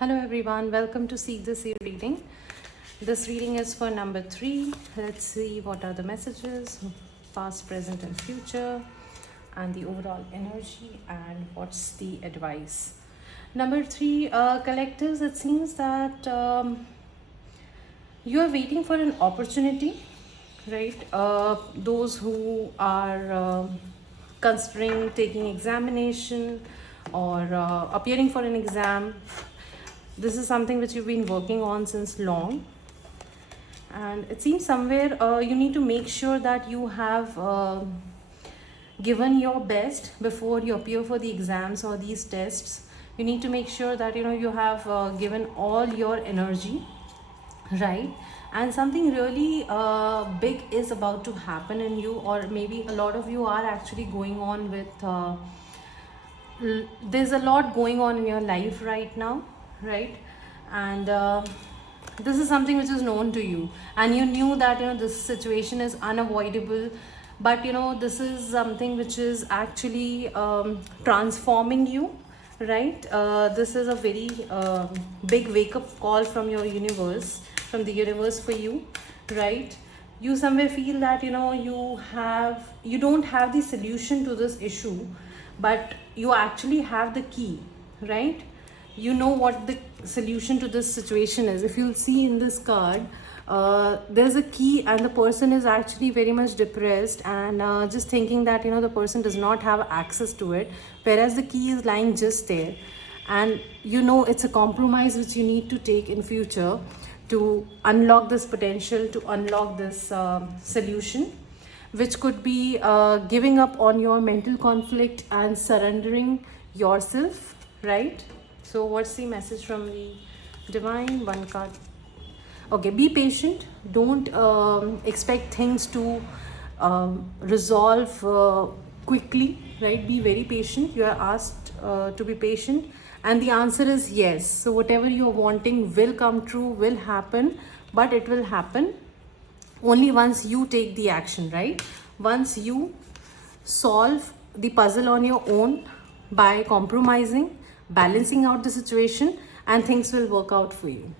Hello everyone, welcome to Seek the Sea reading. This reading is for number 3. Let's see what are the messages, past, present and future, and the overall energy, and what's the advice. Number 3, collectors, it seems that you are waiting for an opportunity, right? Those who are considering taking examination or appearing for an exam, this is something which you've been working on since long, and it seems somewhere you need to make sure that you have given your best before you appear for the exams or these tests. You need to make sure that you have given all your energy, right? And something really big is about to happen in you, or maybe a lot of you are actually going on with there's a lot going on in your life right now, right? And this is something which is known to you, and you knew that this situation is unavoidable, but this is something which is actually transforming you, right? This is a very big wake-up call from your universe, from the universe for you, right? You somewhere feel that you don't have the solution to this issue, but you actually have the key, right? You know what the solution to this situation is. If you'll see in this card, there's a key, and the person is actually very much depressed and just thinking that the person does not have access to it, whereas the key is lying just there. And it's a compromise which you need to take in future to unlock this potential, to unlock this solution, which could be giving up on your mental conflict and surrendering yourself, right? So what's the message from the divine? One card. Okay, be patient. Don't expect things to resolve quickly, right? Be very patient. You are asked to be patient, and the answer is yes. So whatever you are wanting will come true, will happen, but it will happen only once you take the action, right? Once you solve the puzzle on your own by compromising, balancing out the situation, and things will work out for you.